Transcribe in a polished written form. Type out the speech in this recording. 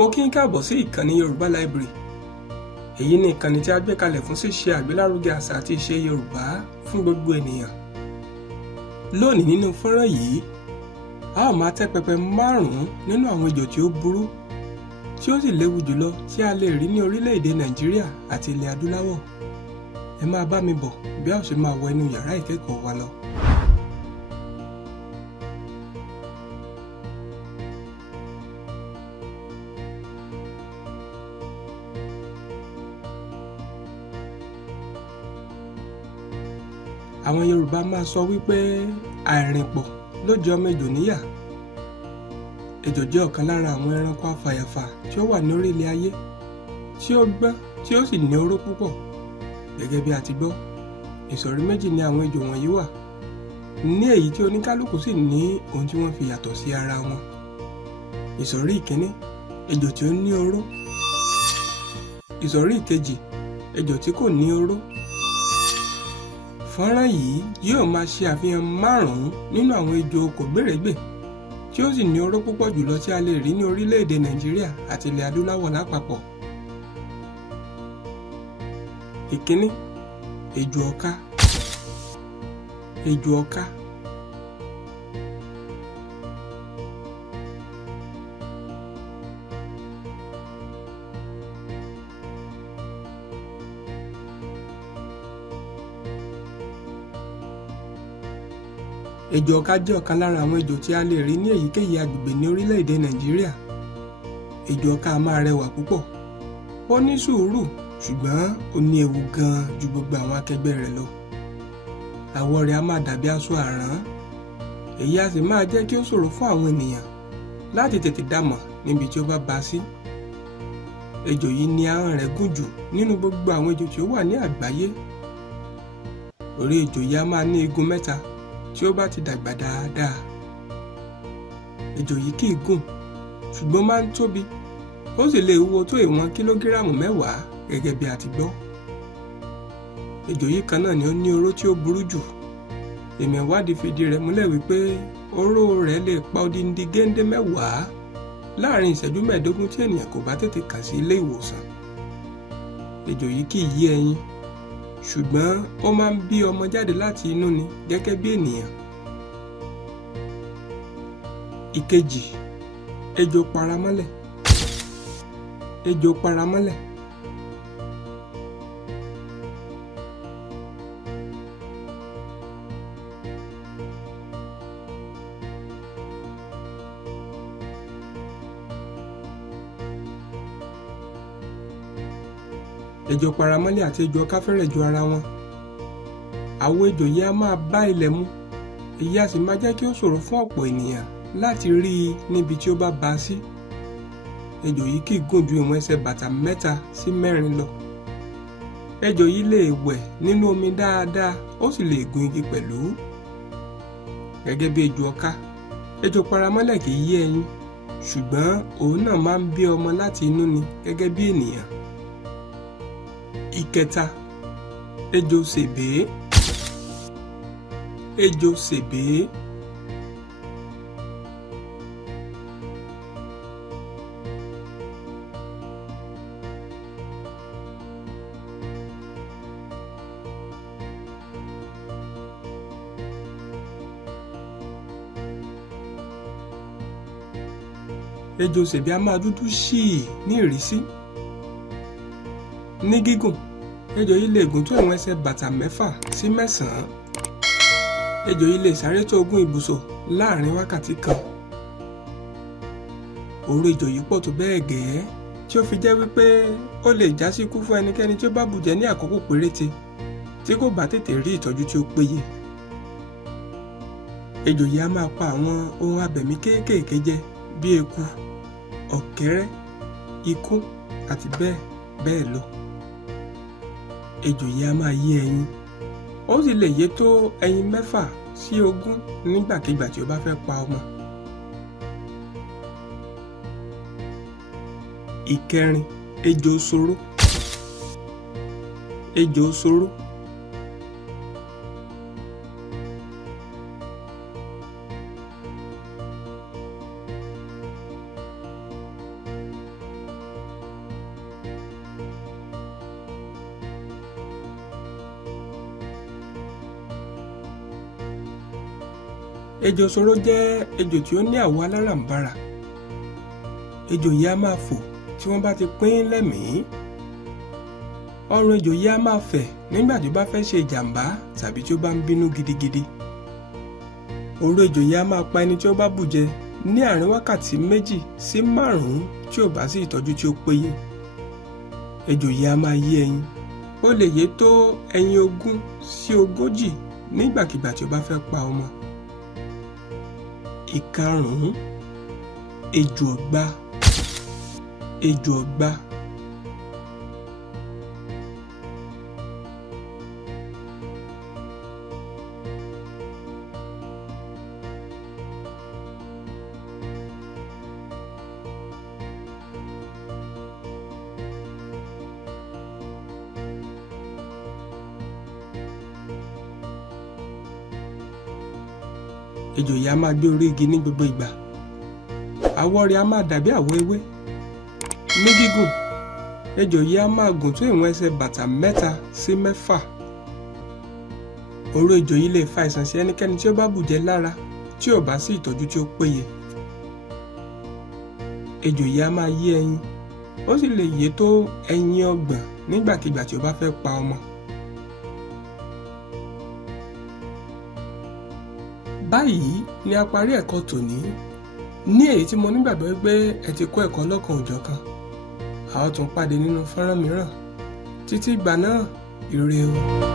Mo kí yín káàbọ̀ sí ìkànnì Yorùbá Library. Èyí ni ìkànnì tí a gbé kalẹ̀ fún ṣíṣe àgbélárugẹ àṣà àti ìṣe Yorùbá fún gbogbo ènìyàn. Lónìí nínú fọ́nrán yìí, a ó máa tẹ́ pẹpẹ márùn-ún nínú àwọn ejò tí ó burú tí ó sì léwu jùlọ tí a lè rí ní orílẹ̀-èdè Nàìjíríà àti ilẹ̀ adúláwọ̀. Ẹ máa bá mi bọ̀ bí a ó ṣe máa wọ inú yàrá ìkẹ́kọ̀ọ́ wa lọ. Àwọn Yorùbá máa sọ wípé àìrìnpọ̀ ló jẹ ọmọ ejò níyà. Ejò jẹ́ ọ̀kan lára àwọn ẹranko afàyàfà tí ó wà ní orí ilẹ̀ ayé, tí ó gbọ́n tí ó sì ní oró púpọ̀. Gẹ́gẹ́ bí a ti gbọ́, ìsọ̀rí méjì ni àwọn ejò wọ̀nyí wà, ní èyí tí oníkálùkù sì ní ohun tí wọ́n fi yàtọ̀ sí ara wọn. Ìsọ̀rí ìkíní, ejò tí ó ní oró. Ìsọ̀rí ìkejì, ejò tí kò ní oró. Fọ́nrán yìí yóò máa ṣe àfihàn márùn-ún nínú àwọn ejò kògbérègbè tí ó sì ní oró púpọ̀ jùlọ tí a lè rí ní orílẹ̀-èdè Nàìjíríà àti ilẹ̀ adúláwọ̀ lápapọ̀. Ìkíní, ejò ọká. Ejò ọká. Ejò ọká jẹ́ ọ̀kan lára àwọn ejò tí a lè rí ní èyíkéyìí agbègbè ní orílẹ̀-èdè Nàìjíríà. Ejò ọká máa rẹwà púpọ̀. Ó ní sùúrù, ṣùgbọ́n ó ní ewu gan-an ju gbogbo àwọn akẹgbẹ́ rẹ̀ lọ. Àwọ̀ rẹ̀ a máa dàbí aṣọ àrán. Èyí a sì máa jẹ́ kí ó ṣòro fún àwọn ènìyàn láti tètè dámọ̀ níbi tí ó bá bá sí. Ejò yìí ní ahọ́n rẹ̀ gùn jù nínú gbogbo àwọn ejò tí ó wà ní àgbáyé. Orí ejò yìí a máa ní igun mẹ́ta tí ó bá ti dàgbà dáadáa. Ejò yìí kìí gùn, ṣùgbọ́n máa ń tóbi, ó sì lè wúwo tó ìwọ̀n kìlógíráàmù 10 gẹ́gẹ́ bí a ti gbọ́. Ejò yìí kan náà ni ó ní oró tí ó burú jù. Ìmọ̀ ìwádìí fìdí rẹ̀ múlẹ̀ wípé oró rẹ̀ lè pa odindi géńdé 10 láàrin ìṣẹ́jú 15 tí ènìyàn kò bá tètè kàn sí ilé ìwòsàn. Ejò yìí kìí yé ẹyin, ṣùgbọ́n ó máa ń bí ọmọ jáde láti inú ni gẹ́gẹ́ bí ènìyàn. Ìkejì, ejò paramọ́lẹ̀. Ejò paramọ́lẹ̀. Ejò paramọ́lẹ̀ àti ejò ọká fẹ́rẹ̀ jọ ara wọn. Àwọn ejò yìí a máa bá ilẹ̀ mu, èyí a sì máa jẹ́ kí ó ṣòro fún ọ̀pọ̀ ènìyàn láti rí i níbi tí ó bá bá sí. Ejò yìí kìí gùn ju ìwọ̀n ẹsẹ̀ bàtà 3 sí 4 lọ. Ejò yìí lè wẹ̀ nínú omi dáadáa, ó sì lè gun igi pẹ̀lú. Gẹ́gẹ́ bí ejò ọká, ejò paramọ́lẹ̀ kìí yé ẹyin, ṣùgbọ́n òun náà máa ń bí ọmọ láti inú ni gẹ́gẹ́ bí ènìyàn. Ìkẹta, ejò sèbé. Ejò sèbé. Ejò sèbé a máa dúdú síì ní ìrísí. Ní gígùn, ejò yìí lè gùn tó ìwọ̀n ẹsẹ̀ bàtà 6 sí 9. Ejò yìí lè sáré tó 20 ibùsọ̀ láàrin wákàtí kan. Oró ejò yìí pọ̀ tó bẹ́ẹ̀ gẹ́ẹ́ tí ó fi jẹ́ wípé ó lè já sí ikú fún ẹnikẹ́ni tí ó bá bùjẹ ní àkókò péréte tí kò bá tètè rí ìtọ́jú tí ó péye. Ejò yìí a máa pa àwọn ohun abẹ̀mí kéékèèké jẹ bí eku, ọ̀kẹ́rẹ́, ikún àti bẹ́ẹ̀ bẹ́ẹ̀ lọ. Ejò yìí a máa yé ẹyin, ó sì lè yé tó ẹyin 6 sí 20 nígbàkigbà tí ó bá fẹ́ pa ọmọ. Ìkẹrin, ejò sóró. Ejò sóró. Ejò ṣòro jẹ́ ejò tí ó ní àwọ̀ aláràǹbarà. Ejò yìí á máa fò tí wọ́n bá ti pín lẹ́mìí. Ọrùn ejò yìí á máa fẹ̀ nígbà tí ó bá fẹ́ ṣe ìjàmbá tàbí tí ó bá ń bínú gidigidi. Oró ejò yìí á máa pa ẹni tí ó bá bùjẹ ní àárín wákàtí 2 sí 5 tí ò bá sí ìtọ́jú tí ó péye. Ejò yìí á máa yé ẹyin. Ó lè yé tó ẹyin 20 sí 40 nígbàkigbà tí ó bá fẹ́ pa ọmọ. Ìkarùn-ún, ejò ọ̀gbá. Ejò ọ̀gbá. Ejò yìí á máa gbé orí igi ní gbogbo ìgbà. Àwọ̀ rẹ̀ á máa dàbí àwọ̀ ewé. Ní gígùn, ejò yìí á máa gùn tó ìwọ̀n ẹsẹ̀ bàtà 3 sí 6. Oró ejò yìí lè fa àìsàn sí ẹnikẹ́ni tí ó bá bùjẹ lára tí ò bá sí ìtọ́jú tí ó péye. Ejò yìí á máa yé ẹyin. Ó sì lè yé tó ẹyin 30 nígbàkigbà tí ó bá fẹ́ pa ọmọ. Báyìí ni a parí ẹ̀kọ́ tòní, ní èyí tí mo nígbàgbọ́ pé ẹ ti kọ́ ẹ̀kọ́ lọ́kan òjọ̀kan. A ó tún pàdé nínú fọ́nrán mìíràn. Títí ìgbà náà, ire o.